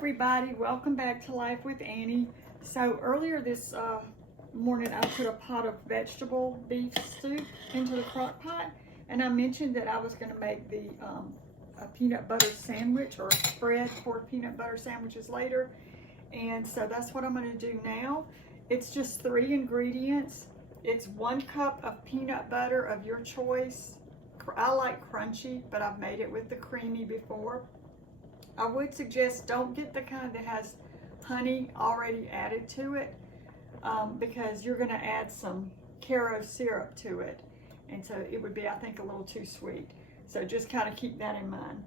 everybody, welcome back to Life with Annie. So earlier this morning I put a pot of vegetable beef soup into the crock pot, and I mentioned that I was going to make the a peanut butter sandwich or spread for peanut butter sandwiches later, and so that's what I'm going to do now. It's just 3 ingredients. It's 1 cup of peanut butter of your choice. I like crunchy, but I've made it with the creamy before. I would suggest don't get the kind that has honey already added to it because you're going to add some Caro syrup to it, and so it would be, I think, a little too sweet. So just kind of keep that in mind.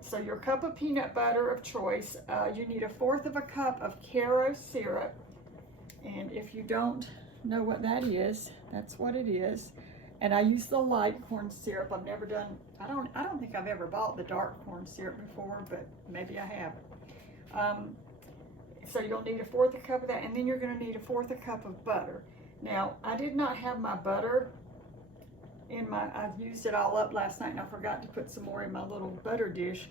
So your cup of peanut butter of choice, you need 1/4 of a cup of Caro syrup, and if you don't know what that is, that's what it is. And I use the light corn syrup. I've never done, I don't think I've ever bought the dark corn syrup before, but maybe I have. So you'll need 1/4 a cup of that, and then you're going to need 1/4 a cup of butter. Now, I did not have my butter in my, I used it all up last night and I forgot to put some more in my little butter dish.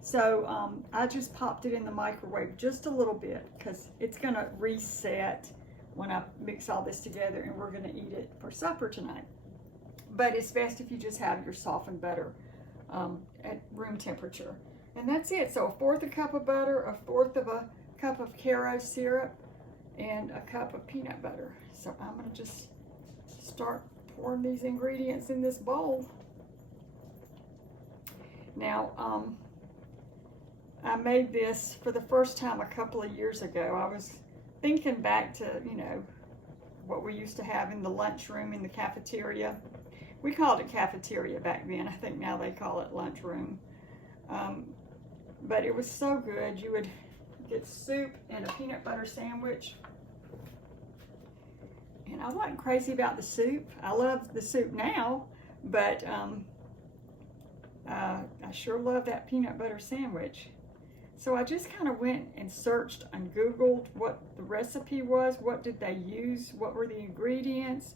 So I just popped it in the microwave just a little bit because it's going to reset when I mix all this together, and we're going to eat it for supper tonight. But it's best if you just have your softened butter at room temperature. And that's it. So 1/4 a cup of butter, 1/4 of a cup of Caro syrup, and a cup of peanut butter. So I'm going to just start pouring these ingredients in this bowl. Now, I made this for the first time a couple of years ago. I was thinking back to, you know, what we used to have in the lunchroom in the cafeteria. We called it cafeteria back then. I think now they call it lunchroom. But it was so good. You would get soup and a peanut butter sandwich. And I wasn't crazy about the soup. I love the soup now, but I sure love that peanut butter sandwich. So I just kind of went and searched and Googled what the recipe was, what did they use, what were the ingredients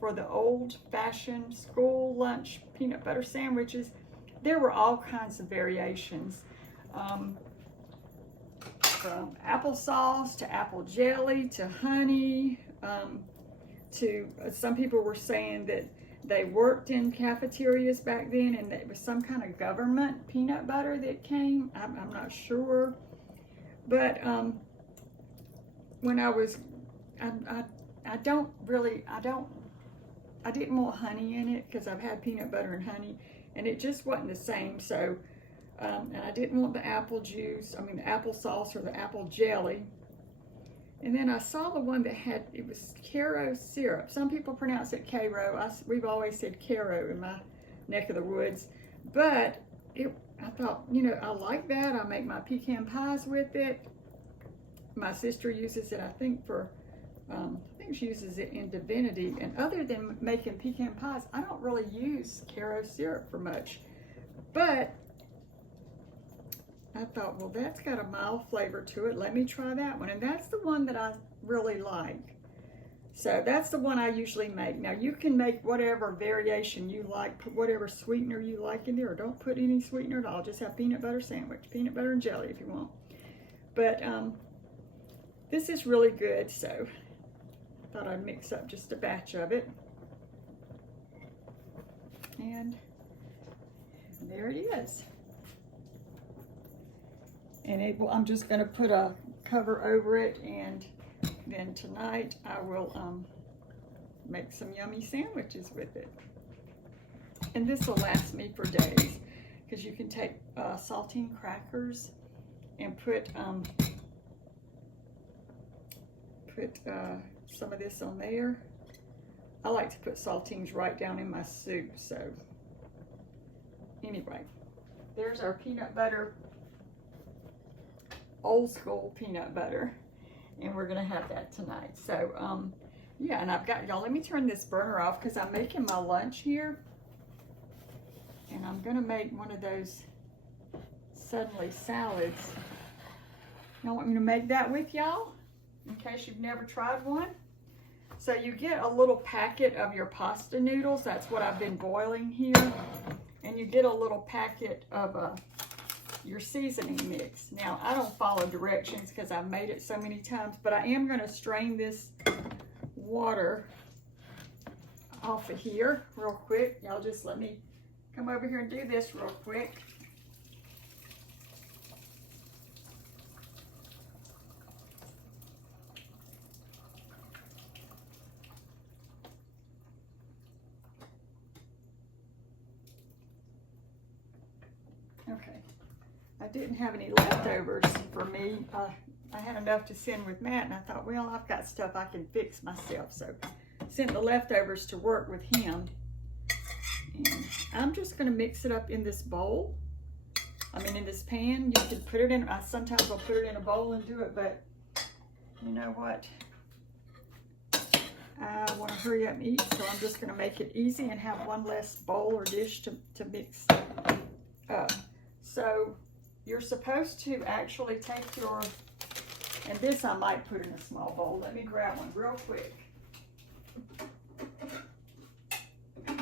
for the old-fashioned school lunch peanut butter sandwiches. There were all kinds of variations, from applesauce to apple jelly to honey, to some people were saying that they worked in cafeterias back then and that it was some kind of government peanut butter that came. I'm not sure, but when I was, I didn't want honey in it because I've had peanut butter and honey and it just wasn't the same. So, and I didn't want the apple juice, the applesauce or the apple jelly. And then I saw the one that had, it was Caro syrup. Some people pronounce it Caro. We've always said Caro in my neck of the woods. But I thought, you know, I like that. I make my pecan pies with it. My sister uses it, I think, for, I think she uses it in divinity. And other than making pecan pies, I don't really use Caro syrup for much. But I thought, well, that's got a mild flavor to it. Let me try that one. And that's the one that I really like. So that's the one I usually make. Now, you can make whatever variation you like, put whatever sweetener you like in there, or don't put any sweetener at all. Just have peanut butter sandwich, peanut butter and jelly if you want. But this is really good, so I thought I'd mix up just a batch of it. And there it is. And I'm just going to put a cover over it, and then tonight I will make some yummy sandwiches with it. And this will last me for days, because you can take saltine crackers and put some of this on there. I like to put saltines right down in my soup. So anyway, there's our peanut butter, old school peanut butter, and we're gonna have that tonight. So yeah, and I've got, y'all, let me turn this burner off because I'm making my lunch here, and I'm gonna make one of those suddenly salads. Y'all want me to make that with y'all in case you've never tried one? So you get a little packet of your pasta noodles. That's what I've been boiling here. And you get a little packet of your seasoning mix. Now, I don't follow directions because I've made it so many times, but I am going to strain this water off of here real quick. Y'all just let me come over here and do this real quick. Okay, I didn't have any leftovers for me. I had enough to send with Matt, and I thought, well, I've got stuff I can fix myself, so sent the leftovers to work with him. And I'm just going to mix it up in this bowl. I mean, in this pan. You can put it in, sometimes I'll put it in a bowl and do it, but you know what? I want to hurry up and eat, so I'm just going to make it easy and have one less bowl or dish to mix up. So you're supposed to actually take your, and this I might put in a small bowl. Let me grab one real quick. I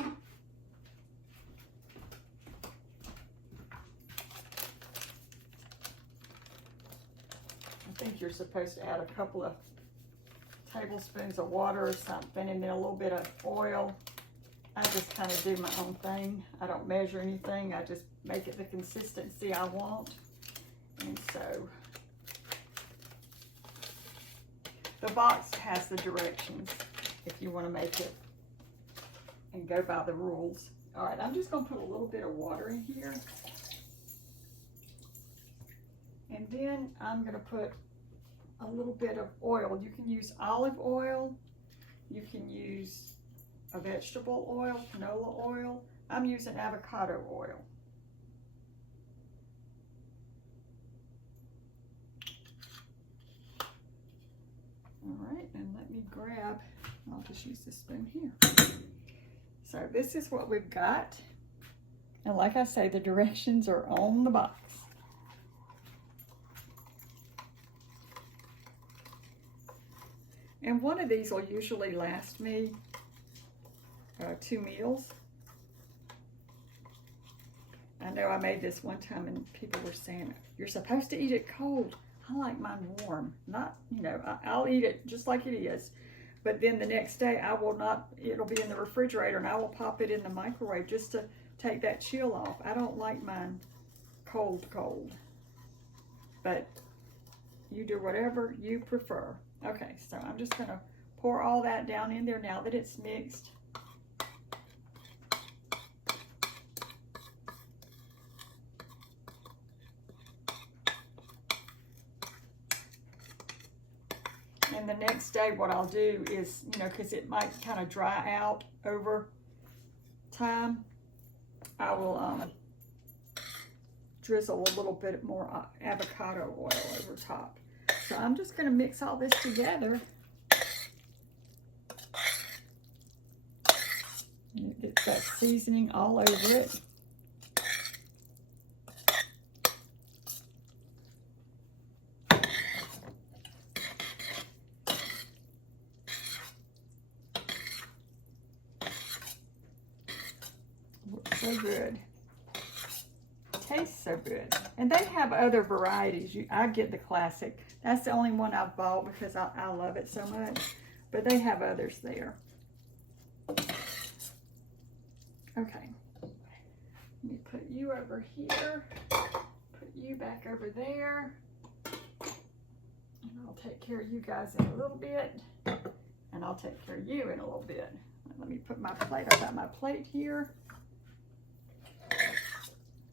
think you're supposed to add a couple of tablespoons of water or something, and then a little bit of oil. I just kind of do my own thing. I don't measure anything. I just make it the consistency I want. And so the box has the directions if you want to make it and go by the rules. All right, I'm just going to put a little bit of water in here. And then I'm going to put a little bit of oil. You can use olive oil. You can use a vegetable oil, canola oil. I'm using avocado oil. All right, and let me grab, I'll just use this spoon here. So this is what we've got. And like I say, the directions are on the box. And one of these will usually last me 2 meals. I know I made this one time and people were saying, you're supposed to eat it cold. I like mine warm. Not, you know, I'll eat it just like it is. But then the next day I will not, it'll be in the refrigerator and I will pop it in the microwave just to take that chill off. I don't like mine cold. But you do whatever you prefer. Okay, so I'm just gonna pour all that down in there now that it's mixed. And the next day what I'll do is, you know, because it might kind of dry out over time, I will drizzle a little bit more avocado oil over top. So I'm just going to mix all this together. And it gets that seasoning all over it. Looks so good. Tastes so good. And they have other varieties. I get the classic. That's the only one I've bought because I love it so much. But they have others there. Okay. Let me put you over here. Put you back over there. And I'll take care of you guys in a little bit. And I'll take care of you in a little bit. Let me put my plate. I've got my plate here.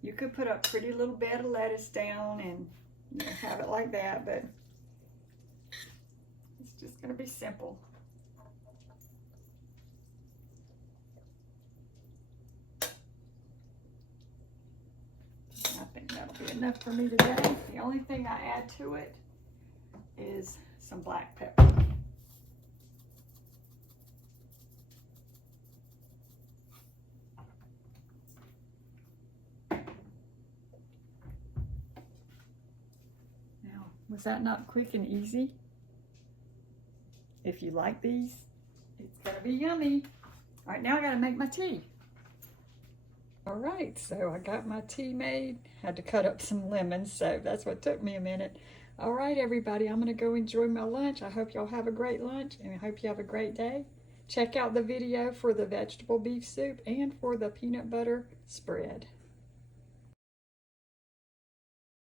You could put a pretty little bed of lettuce down and, you know, have it like that, but it's just going to be simple. I think that'll be enough for me today. The only thing I add to it is some black pepper. Was that not quick and easy? If you like these, it's gonna be yummy. All right, now I gotta make my tea. All right, so I got my tea made. Had to cut up some lemons, so that's what took me a minute. All right, everybody, I'm gonna go enjoy my lunch. I hope y'all have a great lunch, and I hope you have a great day. Check out the video for the vegetable beef soup and for the peanut butter spread.